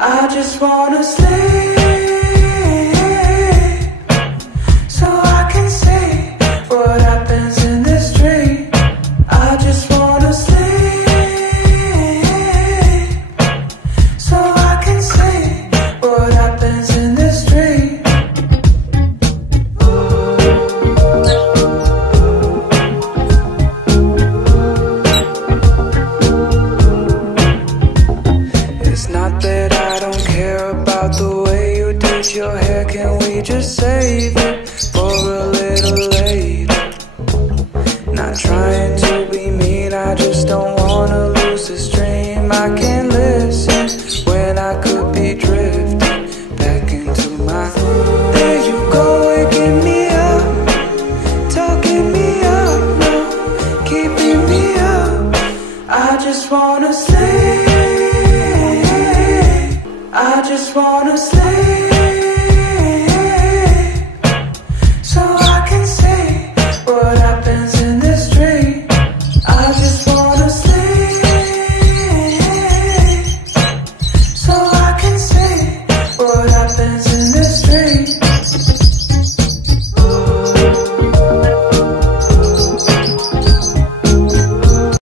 I just wanna sleep, so I can see what happens in this dream. I just wanna sleep, so I can see what happens in this dream. It's not that I don't care about the way you did your hair. Can we just save it for a little later? Not trying to be mean, I just don't wanna lose this dream. I can't listen when I could be drifting back into my... There you go, waking me up, talking me up now, keeping me up. I just wanna sleep, I just wanna sleep.